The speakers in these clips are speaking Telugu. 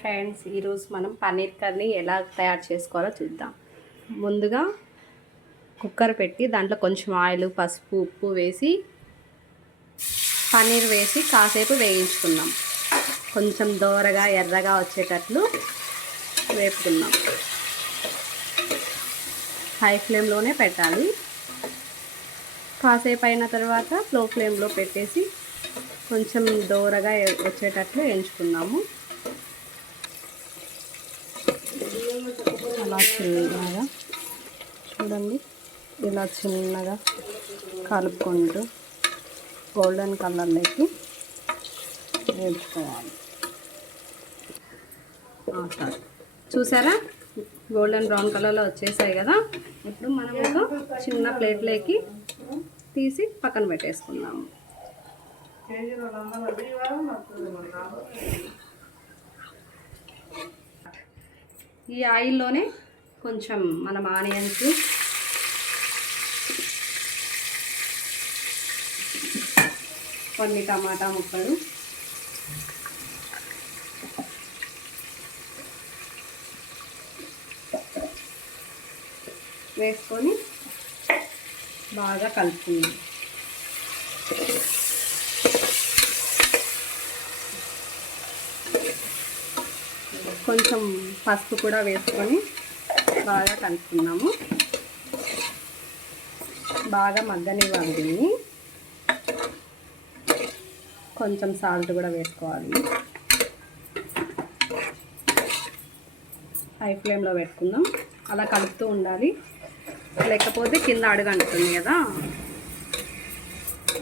ఫ్రెండ్స్, ఈరోజు మనం పన్నీర్ కర్రీ ఎలా తయారు చేసుకోవాలో చూద్దాం. ముందుగా కుక్కర్ పెట్టి దాంట్లో కొంచెం ఆయిల్, పసుపు, ఉప్పు వేసి పన్నీర్ వేసి కాసేపు వేయించుకుందాం. కొంచెం దోరగా ఎర్రగా వచ్చేటట్లు వేపుకుందాం. హై ఫ్లేమ్లోనే పెట్టాలి. కాసేపు అయిన తర్వాత లో ఫ్లేమ్లో పెట్టేసి కొంచెం దోరగా వచ్చేటట్లు వేయించుకుందాము. అలా చిన్నగా చూడండి, ఇలా చిన్నగా కలుపుకుంటూ గోల్డెన్ కలర్లోకి వేయించుకోవాలి. చూసారా, గోల్డెన్ బ్రౌన్ కలర్లో వచ్చేసాయి కదా. ఇప్పుడు మనం ఒక చిన్న ప్లేట్లోకి తీసి పక్కన పెట్టేసుకుందాము. ఈ ఆయిల్లోనే కొంచెం మనం ఆనియన్స్, కొన్ని టమాటా ముక్కలు, వేసుకొని బాగా కలుపుకుందాం. కొంచెం పసుపు కూడా వేసుకొని బాగా కలుపుకున్నాము. బాగా మగ్గనివ్వాలి దీన్ని. కొంచెం సాల్ట్ కూడా వేసుకోవాలి. హై ఫ్లేమ్లో పెట్టుకుందాం. అలా కలుపుతూ ఉండాలి, లేకపోతే కింద అడుగు అంటుతుంది కదా.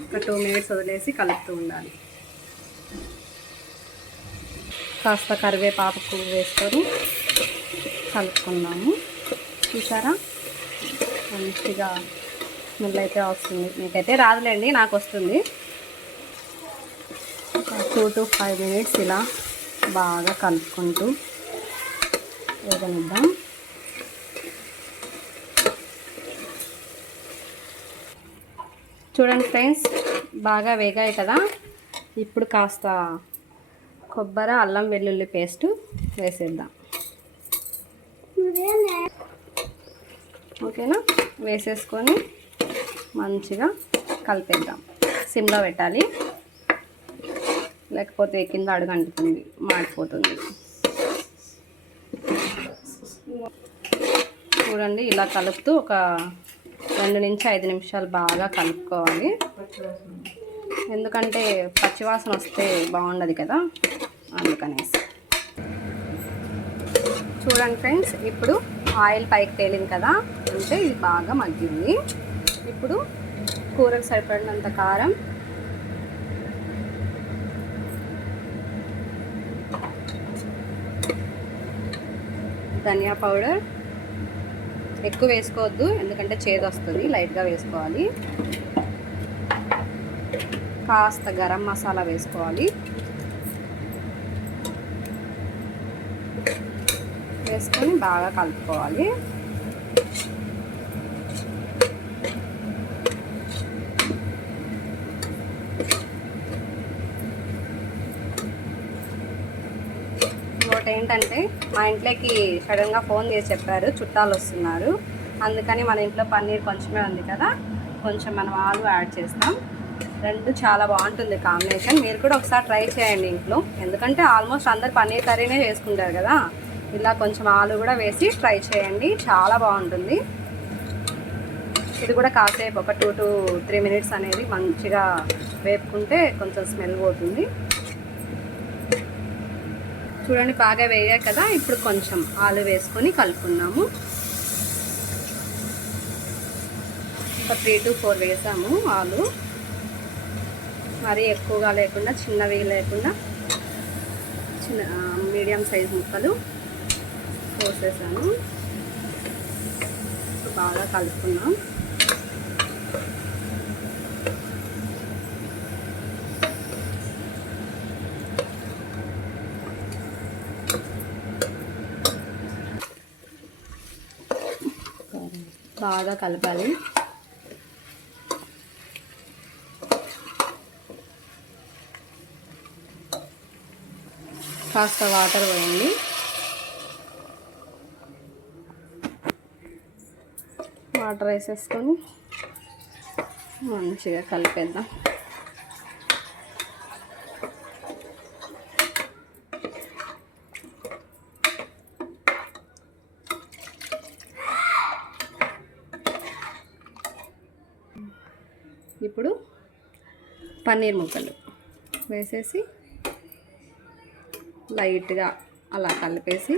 ఒక 2 మినిట్స్ వదిలేసి కలుపుతూ ఉండాలి. కాస్త కరివేపాకు వేసుకొని కలుపుకుందాము. చూసారా, మంచిగా స్మెల్ అయితే వస్తుంది. మీకైతే రాదులేండి, నాకు వస్తుంది. 2 to 5 మినిట్స్ ఇలా బాగా కలుపుకుంటూ వేగనిద్దాం. చూడండి ఫ్రెండ్స్, బాగా వేగాయి కదా. ఇప్పుడు కాస్త కొబ్బరి, అల్లం వెల్లుల్లి పేస్ట్ వేసేద్దాం. ఓకేనా, వేసేసుకొని మంచిగా కలిపేద్దాం. సిమ్లో పెట్టాలి, లేకపోతే కింద అడుగు అంటుతుంది, మాడిపోతుంది. చూడండి, ఇలా కలుపుతూ ఒక 2 నుంచి 5 నిమిషాలు బాగా కలుపుకోవాలి. ఎందుకంటే పచ్చివాసన వస్తే బాగుండదు కదా, అందుకనేసి. చూడండి ఫ్రెండ్స్, ఇప్పుడు ఆయిల్ పైకి తేలింది కదా, అంటే ఇది బాగా మగ్గింది. ఇప్పుడు కూరకు సరిపడినంత కారం, ధనియా పౌడర్ ఎక్కువ వేసుకోవద్దు, ఎందుకంటే చేదు వస్తుంది. లైట్గా వేసుకోవాలి. కాస్త గరం మసాలా వేసుకోవాలి. వేసుకొని బాగా కలుపుకోవాలి. ఇంకోటి ఏంటంటే, మా ఇంట్లోకి సడన్గా ఫోన్ చేసి చెప్పారు చుట్టాలు వస్తున్నారు. అందుకని మన ఇంట్లో పన్నీర్ కొంచెమే ఉంది కదా, కొంచెం మనం ఆలు యాడ్ చేస్తాం. రెండు చాలా బాగుంటుంది కాంబినేషన్. మీరు కూడా ఒకసారి ట్రై చేయండి ఇంట్లో, ఎందుకంటే ఆల్మోస్ట్ అందరు పన్నీర్ కర్రీనే చేసుకుంటారు కదా. ఇలా కొంచెం ఆలు కూడా వేసి ట్రై చేయండి, చాలా బాగుంటుంది. ఇది కూడా కాసేపు ఒక 2 to 3 మినిట్స్ అనేది మంచిగా వేపుకుంటే కొంచెం స్మెల్ పోతుంది. చూడండి, బాగా వేగాయి కదా. ఇప్పుడు కొంచెం ఆలు వేసుకొని కలుపుకున్నాము. ఒక 3 to 4 వేసాము ఆలు. మరీ ఎక్కువగా లేకుండా, చిన్నవి లేకుండా, మీడియం సైజ్ ముక్కలు కోసేసాను. బాగా కలుపుకున్నాం. బాగా కలపాలి. కాస్త వాటర్ పోయండి. వాటర్ వేసేసుకొని మంచిగా కలిపేద్దాం. ఇప్పుడు పన్నీర్ ముక్కలు వేసేసి లైట్గా అలా కలిపేసి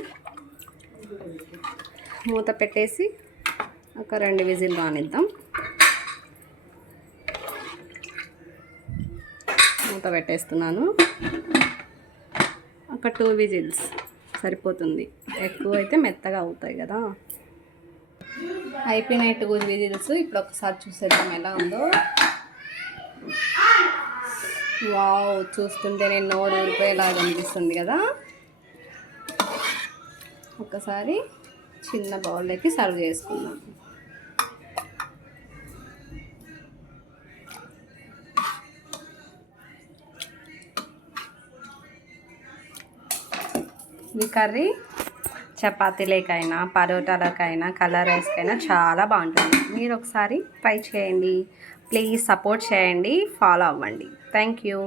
మూత పెట్టేసి ఒక 2 విజిల్ రానిద్దాం. మూత పెట్టేస్తున్నాను. ఒక 2 విజిల్స్ సరిపోతుంది. ఎక్కువ అయితే మెత్తగా అవుతాయి కదా. అయిపోయినాయి 2 విజిల్స్. ఇప్పుడు ఒకసారి చూసేద్దాం ఎలా ఉందో. వావ్, చూస్తుంటే నేను నోరు ఊరిపోయేలాగా అనిపిస్తుంది కదా. ఒకసారి చిన్న బౌల్లోకి సర్వ్ చేసుకుందాం. ఈ కర్రీ చపాతీలకైనా పరోటాలకైనా కలర్ రైస్కైనా చాలా బాగుంటుంది. మీరు ఒకసారి ట్రై చేయండి. ప్లీజ్ సపోర్ట్ చేయండి, ఫాలో అవ్వండి. Thank you.